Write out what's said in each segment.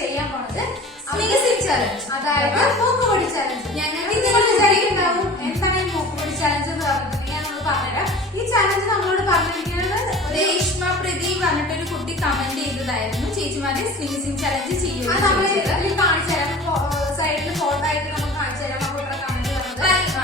ചെയ്യാൻ പോണത് sneezing challenge, അതായത് മൂക്കുപൊടി ചലഞ്ച്. ഞങ്ങൾക്ക് ഇങ്ങനെ വിചാരിക്കുന്നുണ്ടാവും എന്താണ് ഈ മൂക്കുപൊടി ചലഞ്ച് എന്ന് പറഞ്ഞിട്ടുണ്ടെങ്കിൽ ഞാൻ നമ്മൾ പറഞ്ഞുതരാം. ഈ ചലഞ്ച് നമ്മളോട് പറഞ്ഞിരിക്കുന്നത് രേഷ്മ പ്രദീപ് പറഞ്ഞിട്ടൊരു കുട്ടി കമന്റ് ചെയ്തതായിരുന്നു, ചേച്ചിമാരെ സ്നീസിംഗ് ചലഞ്ച് ചെയ്യുന്നത്. നമ്മൾ കാണിച്ചു തരാം, സൈഡിൽ ഫോട്ടോ ആയിട്ട് നമുക്ക് കാണിച്ചു തരാം. അപ്പോൾ കമന്റ്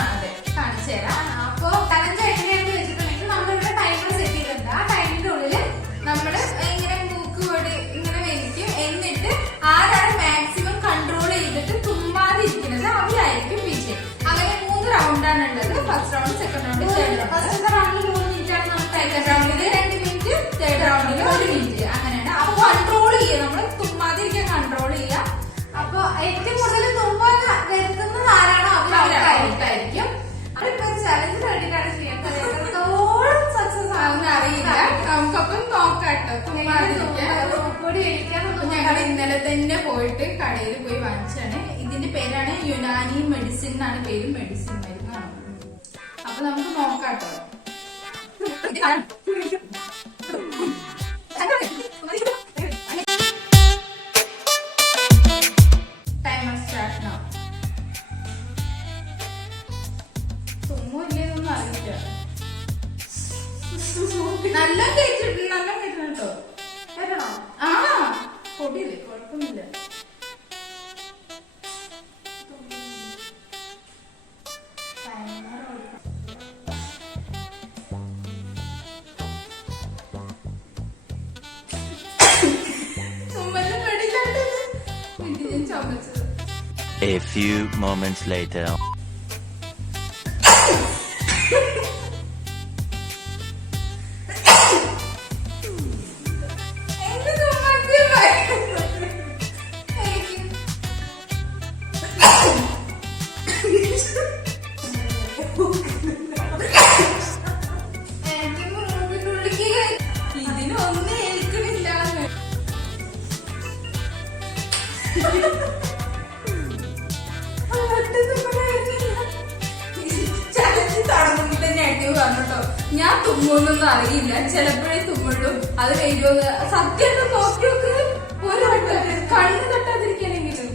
അതെ കാണിച്ചു തരാം. അപ്പൊ ചലഞ്ച് എങ്ങനെയാണെന്ന് വെച്ചിട്ടുണ്ടെങ്കിൽ നമ്മളിവിടെ ടൈമർ സെറ്റ് ചെയ്തിട്ടുണ്ട്. ആ ടൈമിന്റെ ഉള്ളില് നമ്മള് ഇങ്ങനെ മൂക്കുപൊടി ഇങ്ങനെ വലിക്കും. എന്നിട്ട് ആരാണ് മാക്സിമം കൺട്രോൾ ചെയ്തിട്ട് തുമ്മാതിരിക്കുന്നത് അവരായിരിക്കും വിജയം. അങ്ങനെ 3 റൗണ്ടാണ് ഉള്ളത്. First round, second round, third round. First റൗണ്ടിൽ 3 മിനിറ്റാണ് നമുക്ക്, സെക്കൻഡ് റൗണ്ടിൽ 2 മിനിറ്റ്, തേർഡ് റൗണ്ടിൽ 1 മിനിറ്റ്. അങ്ങനെയാണ്. അപ്പൊ കൺട്രോൾ ചെയ്യുക, നമ്മള് തുമ്മാതിരിക്കാൻ കൺട്രോൾ ചെയ്യുക. അപ്പൊ ഏറ്റവും കൂടുതൽ തുമ്പാൻ വരുത്തുന്നത് ആരാണോ അവരായിരിക്കും. അതിപ്പോ ചലഞ്ച് വേണ്ടിയിട്ടാണ് ചെയ്യുന്നത്. എത്രത്തോളം സക്സസ് ആവുന്ന അറിയില്ല. നമുക്കപ്പം നോക്കാട്ടോ തുമ്മാതിരിക്കാൻ. ഞങ്ങൾ ഇന്നലെ തന്നെ പോയിട്ട് കടയിൽ പോയി വാങ്ങിച്ചാണ്. ഇതിന്റെ പേരാണ് യുനാനി മെഡിസിൻ എന്നാണ് പേര്. മെഡിസിൻ മരുന്നാണ്. അപ്പൊ നമുക്ക് നോക്കാട്ടോ. Timer start now. തുമ്മില്ലെന്നൊന്നും അറിയില്ല. നല്ല കേട്ടിട്ടുണ്ട്, നല്ല കേട്ടോ. കേട്ടോ? ആ പൊടിയില്ലേ, കുഴപ്പമൊന്നുമില്ല. A few moments later. ഇതിനൊന്നും ഏൽക്കണില്ല. ചലഞ്ച് തുടങ്ങുമ്പോൾ തന്നെ അടി പറഞ്ഞോ. ഞാൻ തുമ്മൊന്നും അറിയില്ല, ചിലപ്പോഴേ തുമ്മുള്ളൂ. അത് കഴിയുമോ സത്യം നോക്കി നോക്ക്. ഒരു വട്ടം കണ്ണ് തട്ടാതിരിക്കാനെങ്കിലും.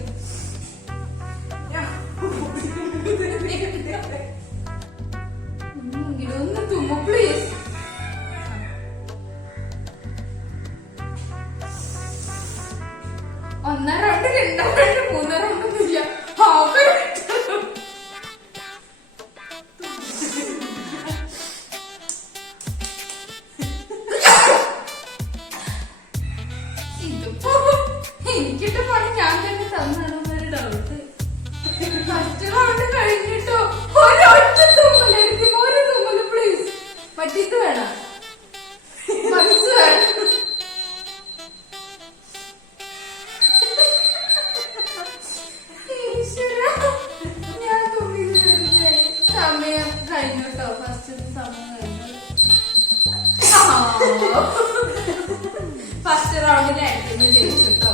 ഒന്ന് തുമ്മു പ്ലീസ്. ഒന്നാം റൗണ്ട്, 2ാം റൗണ്ട്, 3ാം റൗണ്ട് ഒന്നുമില്ല. ഇതിപ്പോ എനിക്കിട്ട് പണി ഞാൻ തന്നെ തന്നൊരു ഡൗട്ട്. ഫസ്റ്റ് റൗണ്ട് കഴിഞ്ഞിട്ടോ ഒരൊറ്റ തുമ്മലായിരിക്കും. ഒരു തുമ്മല് പ്ലീസ്. മറ്റേത് വേണം, മനസ്സ് വേണം. ഞാൻ തുമ്മിത് സമയം കഴിഞ്ഞു കേട്ടോ. ഫസ്റ്റ് സമയം കഴിഞ്ഞു. ഫസ്റ്റ് റൗണ്ടിന് ആയിരുന്നു ജയിച്ചു കേട്ടോ.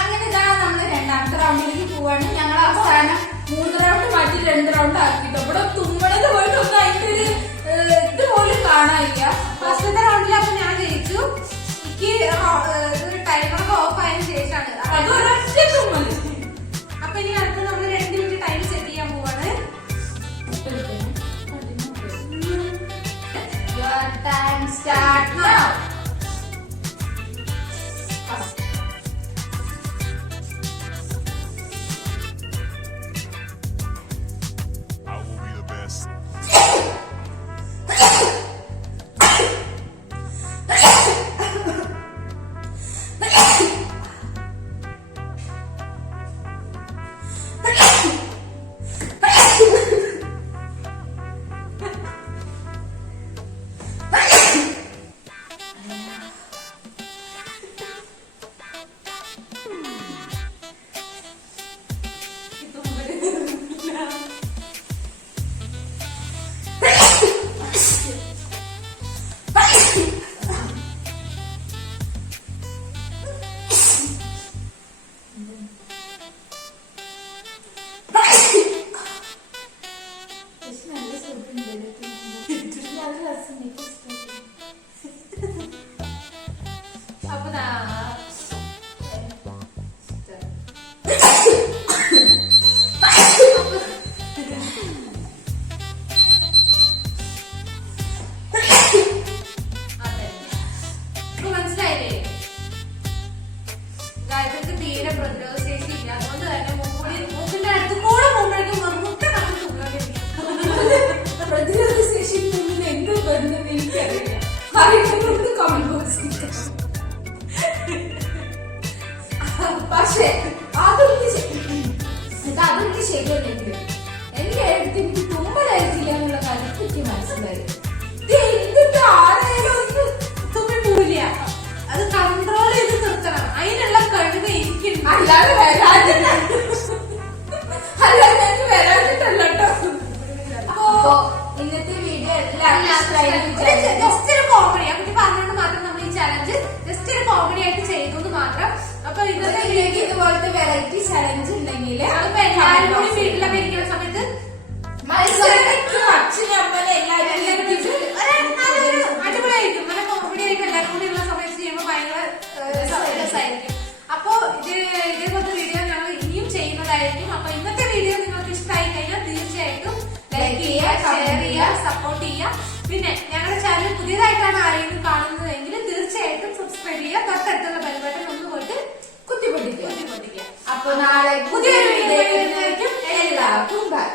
അങ്ങനെ ഇതാ നമ്മള് 2ാമത്തെ റൗണ്ടിലേക്ക് പോവാണ്. ഞങ്ങൾ അവസാനം 3 റൗണ്ട് മാറ്റി 2 റൗണ്ട് ആക്കിട്ടോ. ഇവിടെ തുമ്മണത് പോയിട്ടൊന്നും അതിന്റെ ഒരു ഇത് പോലും കാണാനില്ല. ഫസ്റ്റത്തെ റൗണ്ടിൽ അപ്പൊ ഞാൻ ജയിച്ചു. എനിക്ക് ടൈമർ ഓഫ് ആയതിനു ശേഷമാണ് അത് ഒരൊറ്റ തുമ്മല്. അപ്പൊ ഇനി അടുത്ത് നമ്മൾ 2 മിനിറ്റ് ടൈം സെറ്റ് ചെയ്യാൻ പോവാണ്. Your time start now. I will be the best. അപ്പൊ മനസ്സിലായില്ലേ? ഗായത്രിക്ക് തീരെ പ്രതിരോധ ശേഷി ഇല്ല. അതുകൊണ്ട് തന്നെ മൂക്കിന്റെ അടുത്ത് കൂടെ പോകുമ്പോഴേക്കും മുട്ട നമ്മൾ തൂങ്ങാണ്ടിരിക്കും. പ്രതിരോധ ശേഷി എന്തോ ബന്ധം എനിക്കറിയില്ല. അറിയുന്നത് കമന്റ് ബോക്സിൽ. പക്ഷേ അതൊക്കെ ശരിയല്ലെങ്കിൽ എന്റെ അടുത്ത് എനിക്ക് തുമ്പലായിരിക്കില്ല എന്നുള്ള കാര്യം എനിക്ക് മനസ്സിലായി. എന്തിട്ട് ആരായാലും ഒന്ന് തുമ്മി പോവില്ല. അത് കൺട്രോൾ ചെയ്ത് നിർത്തണം. അതിനുള്ള കഴിവ് എനിക്കുണ്ട്. അല്ലാതെ എനിക്ക് വരാതിട്ടല്ലോ. അപ്പോ ഇന്നത്തെ വീഡിയോ ജസ്റ്റ് ഒരു കോമഡി കുട്ടി പറഞ്ഞുകൊണ്ട് മാത്രം നമ്മൾ ഈ ചലഞ്ച് ജസ്റ്റ് ഒരു കോമഡി ആയിട്ട് ചെയ്തു എന്ന് മാത്രം. അപ്പൊ ഇന്നത്തെ വീഡിയോക്ക് ഇതുപോലത്തെ വെറൈറ്റി ചലഞ്ച് ഉണ്ടെങ്കിൽ അതിപ്പോ എല്ലാവരും കൂടി വീട്ടിലൊക്കെ ഇരിക്കുന്ന സമയത്ത് അടിപൊളിയായിരിക്കും. നല്ല കോമഡി ആയിട്ട് എല്ലാവരും കൂടി ഉള്ള സമയത്ത് ചെയ്യുമ്പോൾ ഭയങ്കര രസമായിരിക്കും. അപ്പൊ ഇതേപോലത്തെ വീഡിയോ ഞങ്ങൾ ഇനിയും ചെയ്യുന്നതായിരിക്കും. അപ്പൊ ഇന്നത്തെ വീഡിയോ നിങ്ങൾക്ക് ഇഷ്ടമായി കഴിഞ്ഞാൽ തീർച്ചയായിട്ടും ലൈക്ക് ചെയ്യുക, ഷെയർ ചെയ്യുക, സപ്പോർട്ട് ചെയ്യുക. പിന്നെ ഞങ്ങളുടെ ചാനൽ പുതിയതായിട്ടാണ് ആരെങ്കിലും കാണുന്നതെങ്കിൽ തീർച്ചയായിട്ടും സബ്സ്ക്രൈബ് ചെയ്യുക. തൊട്ടടുത്തുള്ള ബെൽ ബട്ടൺ ഒന്ന് പോയിട്ട് കുത്തിപ്പൊട്ടിക്കുക. അപ്പൊ നാളെ പുതിയൊരു വീഡിയോ എല്ലാവർക്കും ബൈ.